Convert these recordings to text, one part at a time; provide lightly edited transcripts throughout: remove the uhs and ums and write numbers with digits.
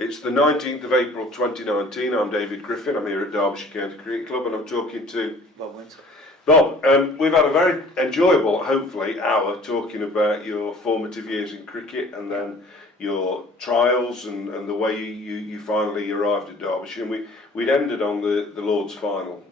It's the 19th of April 2019. I'm David Griffin. I'm here at Derbyshire County Cricket Club and I'm talking to Bob Wincer. Bob. We've had a very enjoyable, hopefully, hour talking about your formative years in cricket and then your trials and the way you finally arrived at Derbyshire. And we'd ended on the Lord's final,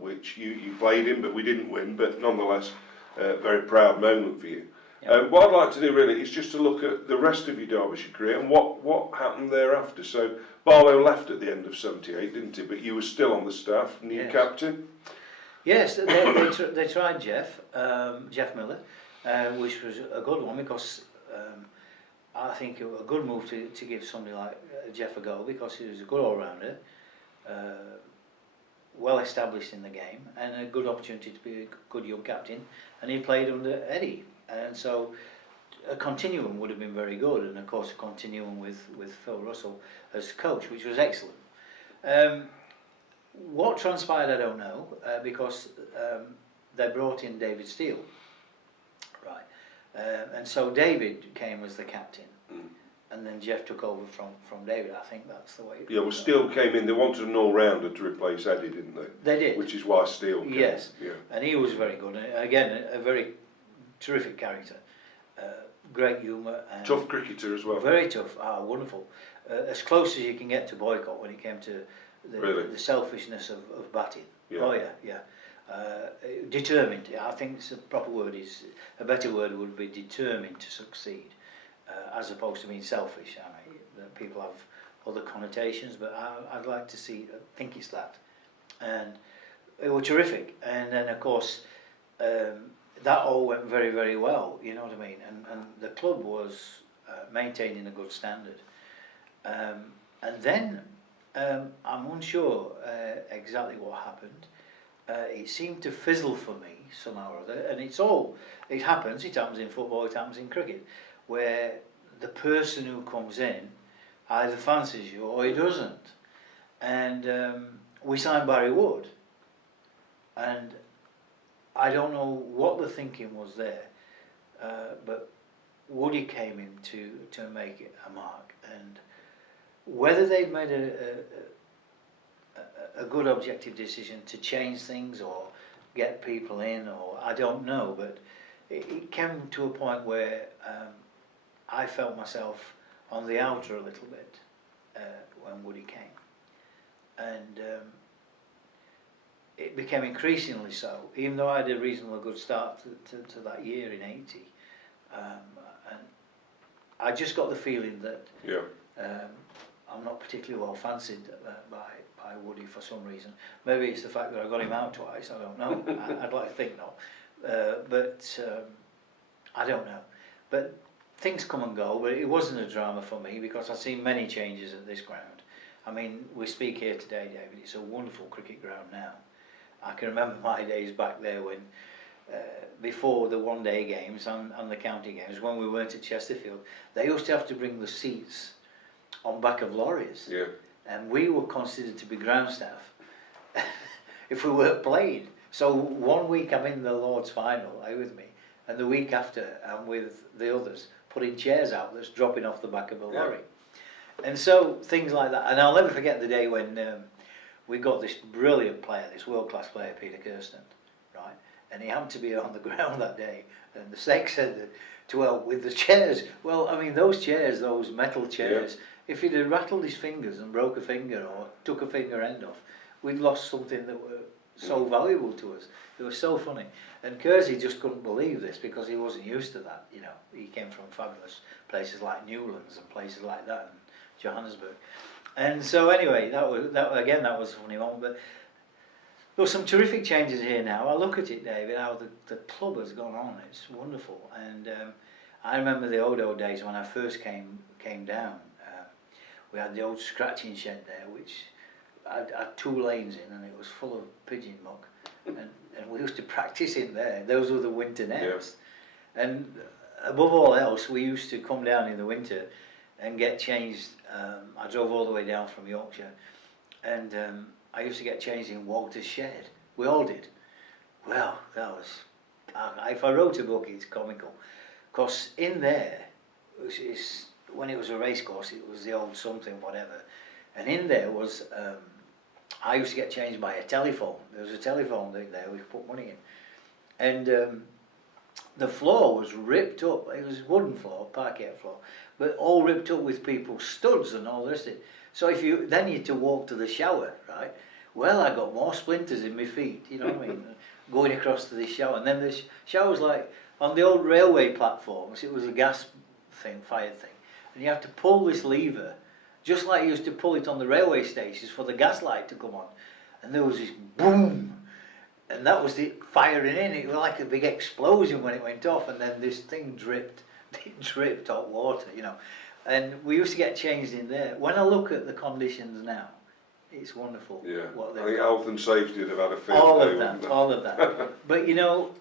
which you played in, but we didn't win, but nonetheless, a very proud moment for you. What I'd like to do really is just to look at the rest of your Derbyshire career and what happened thereafter. So Barlow left at the end of '78, didn't he? But you were still on the staff, new captain. Yes, they tried Jeff Miller, which was a good one because I think it was a good move to give somebody like Jeff a go because he was a good all-rounder, well established in the game and a good opportunity to be a good young captain, and he played under Eddie. And so a continuum would have been very good, and of course a continuum with Phil Russell as coach, which was excellent. What transpired I don't know, because they brought in David Steele, right, and so David came as the captain, and then Jeff took over from David. I think that's the way. Yeah, well, Steele came in. They wanted an all-rounder to replace Eddie, didn't they? They did. Which is why Steele came. Yes, yeah. And he was very good. Again, a very terrific character, great humour. And tough cricketer as well. Very tough, wonderful. As close as you can get to boycott when it came to the selfishness of batting. Yeah. Oh yeah. Determined, I think it's a proper word, a better word would be determined to succeed, as opposed to being selfish. I mean, people have other connotations, but I'd like to think it's that. And it was terrific, and then of course that all went very, very well, you know what I mean, and the club was maintaining a good standard. And then I'm unsure exactly what happened. It seemed to fizzle for me somehow or other, and it happens in football, it happens in cricket, where the person who comes in either fancies you or he doesn't. And we signed Barry Wood, and I don't know what the thinking was there, but Woody came in to make it a mark, and whether they'd made a good objective decision to change things or get people in, or I don't know, but it came to a point where I felt myself on the outer a little bit when Woody came, and it became increasingly so, even though I had a reasonably good start to that year in '80, and I just got the feeling that I'm not particularly well fancied by Woody for some reason. Maybe it's the fact that I got him out twice, I don't know. I'd like to think not, but I don't know. But things come and go, but it wasn't a drama for me because I've seen many changes at this ground. I mean, we speak here today, David, it's a wonderful cricket ground now. I can remember my days back there when, before the one-day games and the county games, when we weren't at Chesterfield, they used to have to bring the seats on back of lorries. Yeah. And we were considered to be ground staff if we weren't playing. So 1 week I'm in the Lord's final, are you with me? And the week after I'm with the others, putting chairs out that's dropping off the back of a lorry. And so things like that. And I'll never forget the day when we got this brilliant player, this world-class player, Peter Kirsten, right? And he happened to be on the ground that day. And the Sec said that, to help with the chairs. Well, I mean, those chairs, those metal chairs, if he'd have rattled his fingers and broke a finger or took a finger end off, we'd lost something that were so valuable to us. They were so funny. And Kersey just couldn't believe this because he wasn't used to that, you know. He came from fabulous places like Newlands and places like that, and Johannesburg. And so anyway, that was a funny moment. But there were some terrific changes here now. I look at it, David, how the club has gone on. It's wonderful. And I remember the old days when I first came down. We had the old scratching shed there, which had 2 lanes in, and it was full of pigeon muck. And we used to practice in there. Those were the winter nets. Yeah. And above all else, we used to come down in the winter and get changed. I drove all the way down from Yorkshire, and I used to get changed in Walter's shed. We all did. Well, that was... if I wrote a book, it's comical. Because in there is when it was a race course, it was the old something, whatever. And in there was, I used to get changed by a telephone. There was a telephone thing there, we could put money in. And the floor was ripped up. It was wooden floor, parquet floor, but all ripped up with people's studs and all the rest of it. So if you then you had to walk to the shower, right? Well, I got more splinters in my feet, you know what I mean? Going across to the shower, and then the shower was like on the old railway platforms. It was a gas thing, fire thing, and you have to pull this lever, just like you used to pull it on the railway stations for the gas light to come on. And there was this boom. And that was the firing in. It was like a big explosion when it went off, and then this thing dripped. It dripped hot water, you know. And we used to get changed in there. When I look at the conditions now, it's wonderful. Yeah. What I think health and safety would have had a field all day, of that, all of that. But you know,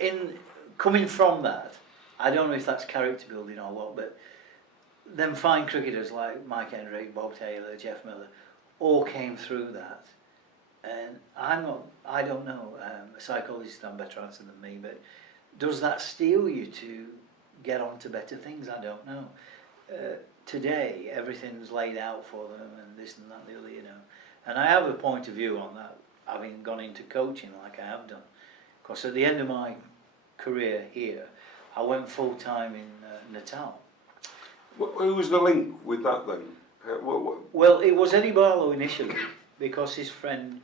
in coming from that, I don't know if that's character building or what, but them fine cricketers like Mike Hendrick, Bob Taylor, Jeff Miller, all came through that. And I don't know, a psychologist have better answer than me, but does that steel you to get on to better things? I don't know. Today, everything's laid out for them and this and that and the other, you know. And I have a point of view on that, having gone into coaching like I have done. Because at the end of my career here, I went full-time in Natal. Who was the link with that then? Well, it was Eddie Barlow initially, because his friend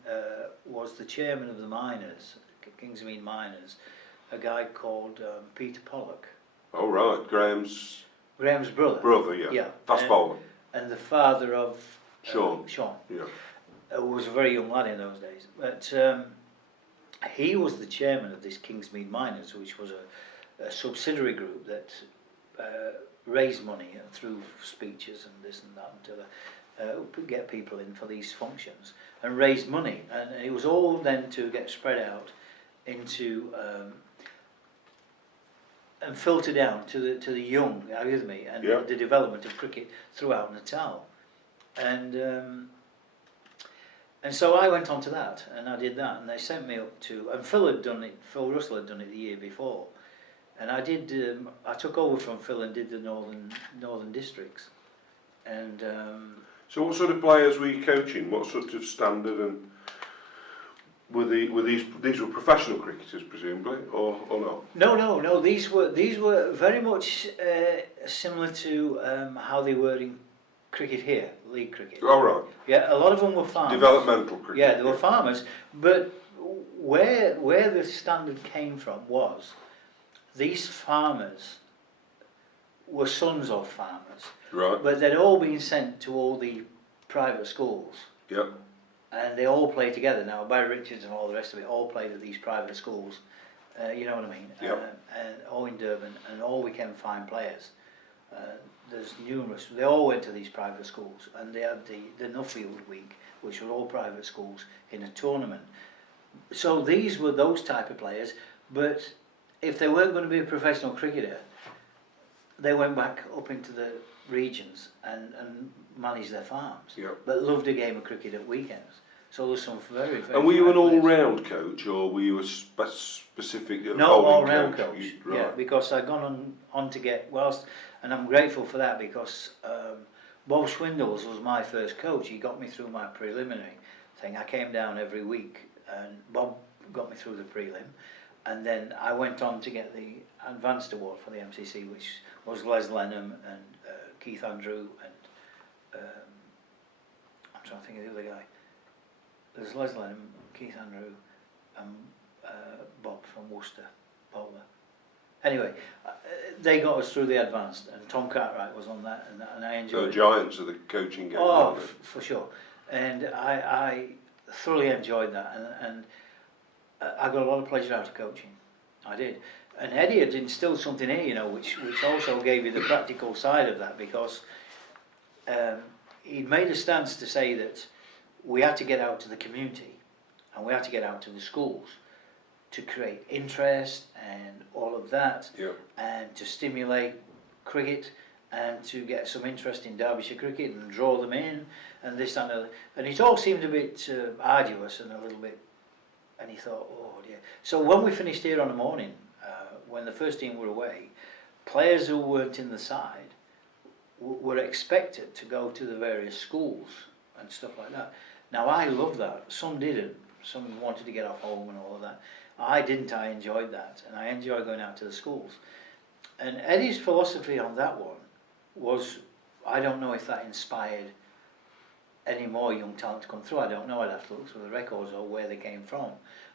was the chairman of the miners, Kingsmead Miners, a guy called Peter Pollock. Oh right, Graham's brother. Brother, yeah. Fast bowler. And the father of Sean. Yeah. Who was a very young lad in those days. But he was the chairman of this Kingsmead Miners, which was a subsidiary group that raised money through speeches and this and that to get people in for these functions and raise money, and it was all then to get spread out into and filter down to the young, are you with me, and the development of cricket throughout Natal, and so I went on to that and I did that, and they sent me up to, and Phil Russell had done it the year before. And I did. I took over from Phil and did the northern districts. And so, what sort of players were you coaching? What sort of standard, and were these were professional cricketers presumably, or not? No. These were very much similar to how they were in cricket here, league cricket. Oh right. Yeah, a lot of them were farmers. Developmental cricket. Yeah, they were farmers. But where the standard came from was, these farmers were sons of farmers, right? But they'd all been sent to all the private schools. Yep. And they all played together. Now, Barry Richards and all the rest of it all played at these private schools. You know what I mean? Yep. And all in Durban, and all became fine players. There's numerous. They all went to these private schools, and they had the Nuffield Week, which were all private schools in a tournament. So these were those type of players, but if they weren't going to be a professional cricketer, they went back up into the regions and managed their farms. Yep. But loved a game of cricket at weekends. So there's some very, very. And were you an players. all-round coach, or were you a specific? No, all-round coach. Right. Yeah, because I'd gone on to get and I'm grateful for that, because Bob Swindles was my first coach. He got me through my preliminary thing. I came down every week, and Bob got me through the prelim. And then I went on to get the Advanced Award for the MCC, which was Les Lenham and Keith Andrew and I'm trying to think of the other guy. There's Les Lenham, Keith Andrew, and Bob from Worcester, bowler. Anyway, they got us through the Advanced, and Tom Cartwright was on that, and I enjoyed it. The giants of the coaching game. Oh, for sure. And I thoroughly enjoyed that, and I got a lot of pleasure out of coaching. I did. And Eddie had instilled something here, you know, which also gave you the practical side of that, because he'd made a stance to say that we had to get out to the community, and we had to get out to the schools to create interest and all of that, and to stimulate cricket and to get some interest in Derbyshire cricket and draw them in and this and that. And it all seemed a bit arduous and a little bit. And he thought, oh dear. So when we finished here on the morning, when the first team were away, players who weren't in the side were expected to go to the various schools and stuff like that. Now I loved that. Some didn't. Some wanted to get off home and all of that. I didn't. I enjoyed that, and I enjoyed going out to the schools. And Eddie's philosophy on that one was, I don't know if that inspired any more young talent to come through. I don't know. I'd have to look through the records or where they came from.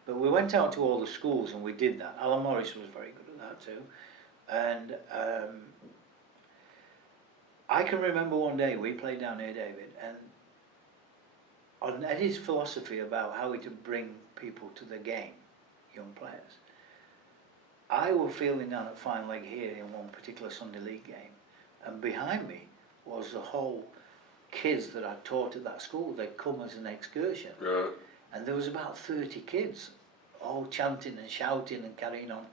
But we went out to all the schools and we did that. Alan Morris was very good at that too. And I can remember one day we played down near David, and on Eddie's philosophy about how he to bring people to the game, young players, I was feeling down at Fine Leg here in one particular Sunday League game, and behind me was the whole kids that I taught at that school. They'd come as an excursion, Right. and there was about 30 kids all chanting and shouting and carrying on.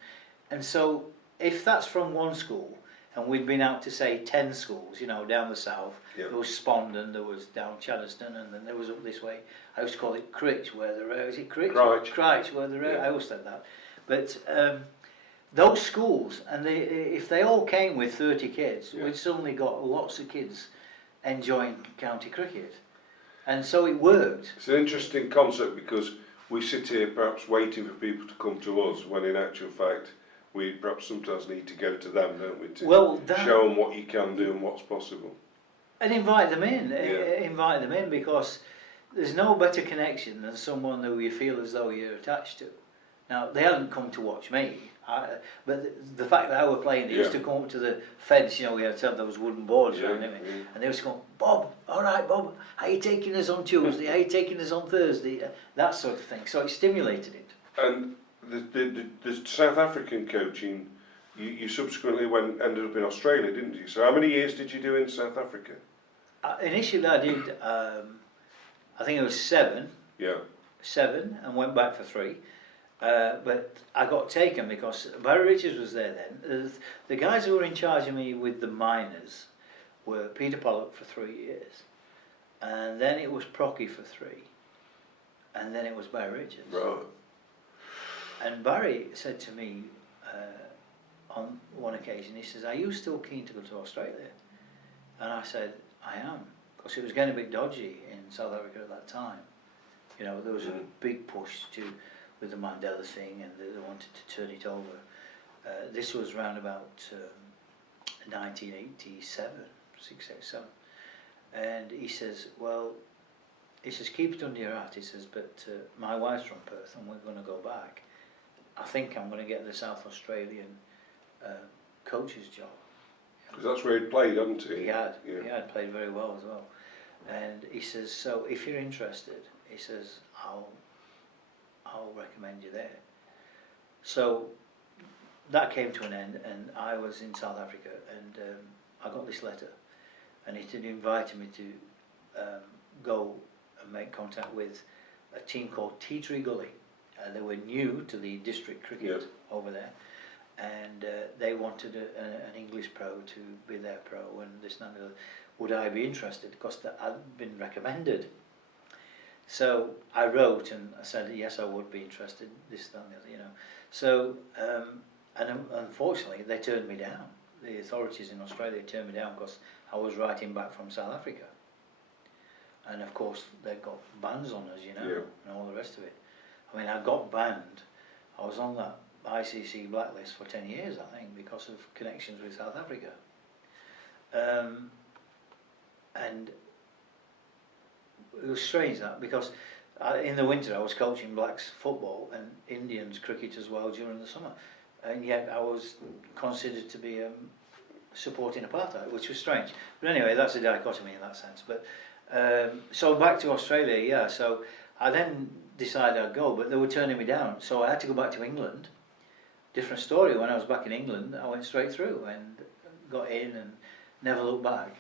And so if that's from one school, and we'd been out to say 10 schools, you know, down the south, Yeah. there was Spondon, there was down Chaddeston, and then there was up this way. I used to call it Critch, where the is it Critch? Critch, where the yeah. I always said that. But those schools, and if they all came with 30 kids, Yeah. we'd suddenly got lots of kids enjoying county cricket, and so it worked. It's an interesting concept because we sit here perhaps waiting for people to come to us, when in actual fact we perhaps sometimes need to go to them, don't we, to show them what you can do and what's possible. And invite them in, Yeah. invite them in, because there's no better connection than someone who you feel as though you're attached to. Now, they hadn't come to watch me, but the fact that I were playing, they used to come up to the fence, you know, we had to have those wooden boards around him, and they used to go, Bob, all right, Bob, how are you taking us on Tuesday, how are you taking us on Thursday, that sort of thing, so it stimulated it. And the South African coaching, you subsequently ended up in Australia, didn't you? So how many years did you do in South Africa? Initially I did, I think it was 7, Yeah. and went back for 3. But I got taken because Barry Richards was there then. The guys who were in charge of me with the minors were Peter Pollock for 3 years, and then it was Procky for 3, and then it was Barry Richards. Right. And Barry said to me on one occasion, he says, "Are you still keen to go to Australia?" And I said, "I am," because it was getting a bit dodgy in South Africa at that time. You know, there was a big push with the Mandela thing, and they wanted to turn it over. This was around about 1987, 687. And he says, well, he says, keep it under your hat. He says, but my wife's from Perth and we're going to go back. I think I'm going to get the South Australian coach's job. Because that's where he'd played, hadn't he? He had. Yeah. He had played very well as well. And he says, so if you're interested, he says, I'll recommend you there. So that came to an end, and I was in South Africa, and I got this letter, and it had invited me to go and make contact with a team called Teetree Gully. They were new to the district cricket over there, and they wanted an English pro to be their pro, and this and that. Would I be interested? Because I'd been recommended. So I wrote and I said, yes, I would be interested, this, that and the other, you know. So, and unfortunately, they turned me down. The authorities in Australia turned me down because I was writing back from South Africa. And of course, they've got bans on us, you know, and all the rest of it. I mean, I got banned. I was on that ICC blacklist for 10 years, I think, because of connections with South Africa. And it was strange that, because in the winter I was coaching blacks football and Indians cricket as well during the summer, and yet I was considered to be supporting apartheid, which was strange. But anyway, that's a dichotomy in that sense. But so back to Australia, yeah. So I then decided I'd go, but they were turning me down, so I had to go back to England. Different story. When I was back in England, I went straight through and got in and never looked back.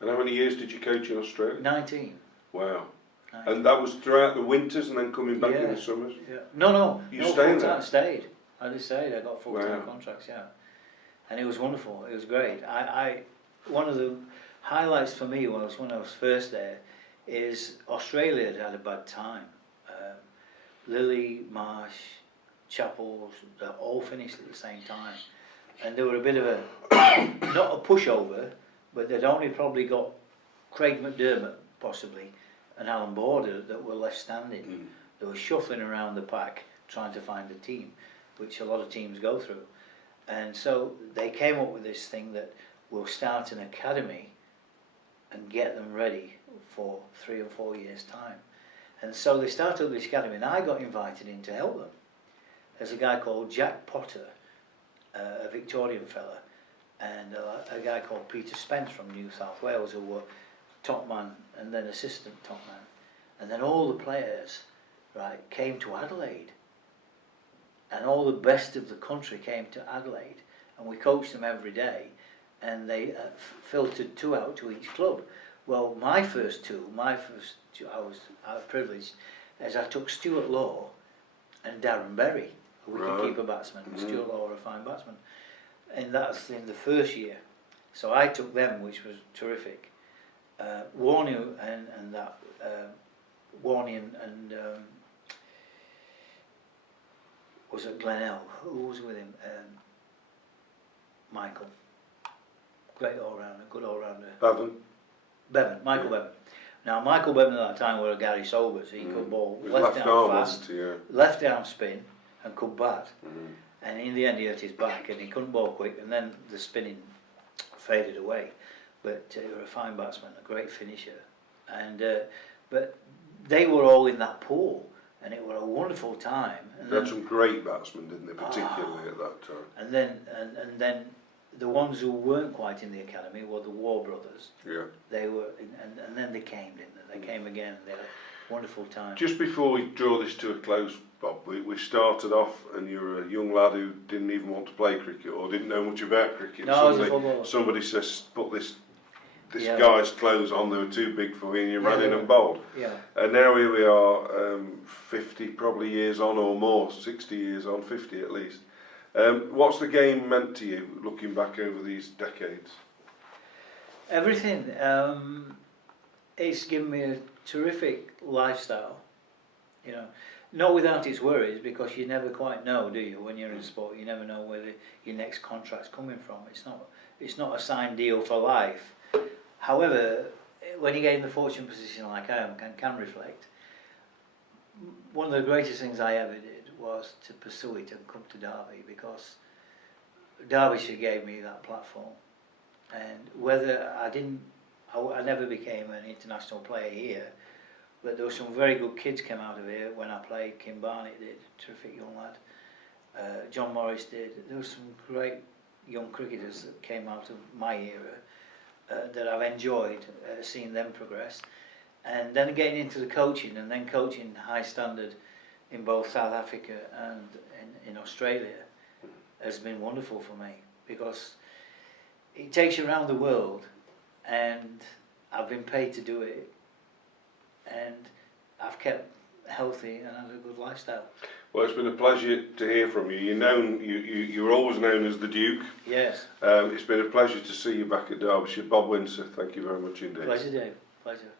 And how many years did you coach in Australia? 19. Wow. 19. And that was throughout the winters and then coming back in the summers? Yeah. No. You stayed there? I stayed. I just stayed. I got full-time Wow. contracts, yeah. And it was wonderful. It was great. One of the highlights for me was when I was first there is Australia had a bad time. Lily, Marsh, Chapels, they all finished at the same time. and they were a bit of a, not a pushover, but they'd only probably got Craig McDermott, possibly, and Alan Border that were left standing. They were shuffling around the pack trying to find a team, which a lot of teams go through. And so they came up with this thing that we'll start an academy and get them ready for 3 or 4 years' time. And so they started this academy, and I got invited in to help them. There's a guy called Jack Potter, a Victorian fella, and a guy called Peter Spence from New South Wales, who were top man and then assistant top man. And then all the players, right, came to Adelaide. And all the best of the country came to Adelaide, and we coached them every day, and they filtered 2 out to each club. Well, my first two, I was privileged, as I took Stuart Law and Darren Berry, a wicket-keeper batsman, Stuart Law, a fine batsman, and that's in the first year. So I took them, which was terrific. Warney and that, Warney and was at Glenelg. Who was with him? Michael. Great all-rounder, good all-rounder. Bevan, Michael Bevan. Now, Michael Bevan at that time were a Gary Sobers. He could bowl left arm fast, left arm spin, and could bat. And in the end, he hurt his back, and he couldn't bowl quick, and then the spinning faded away. But he was a fine batsman, a great finisher. And but they were all in that pool, and it was a wonderful time. And they had some great batsmen, didn't they, particularly at that time? And then the ones who weren't quite in the academy were the War brothers. Yeah. They were, and then they came, didn't they? They came again. They had a wonderful time. Just before we draw this to a close, Bob, we started off, and you were a young lad who didn't even want to play cricket or didn't know much about cricket. No, I was a footballer. Somebody says, put this guy's clothes on, they were too big for you, and you ran in and bowled. Yeah. And now here we are, 50 probably years on or more, 60 years on, 50 at least. What's the game meant to you, looking back over these decades? Everything. It's given me a terrific lifestyle, you know. Not without its worries, because you never quite know, do you? When you're in sport, you never know where your next contract's coming from. It's not a signed deal for life. However, when you get in the fortunate position like I am, can reflect, one of the greatest things I ever did was to pursue it and come to Derby, because Derbyshire gave me that platform. And whether I never became an international player here, but there were some very good kids came out of here when I played. Kim Barnett did, terrific young lad. John Morris did. There were some great young cricketers that came out of my era that I've enjoyed seeing them progress. And then getting into the coaching, and then coaching high standard in both South Africa and in Australia has been wonderful for me, because it takes you around the world, and I've been paid to do it, and I've kept healthy and had a good lifestyle. Well, it's been a pleasure to hear from you. You were always known as the Duke. Yes. It's been a pleasure to see you back at Derbyshire. Bob Wincer, thank you very much indeed. Pleasure, Dave. Pleasure.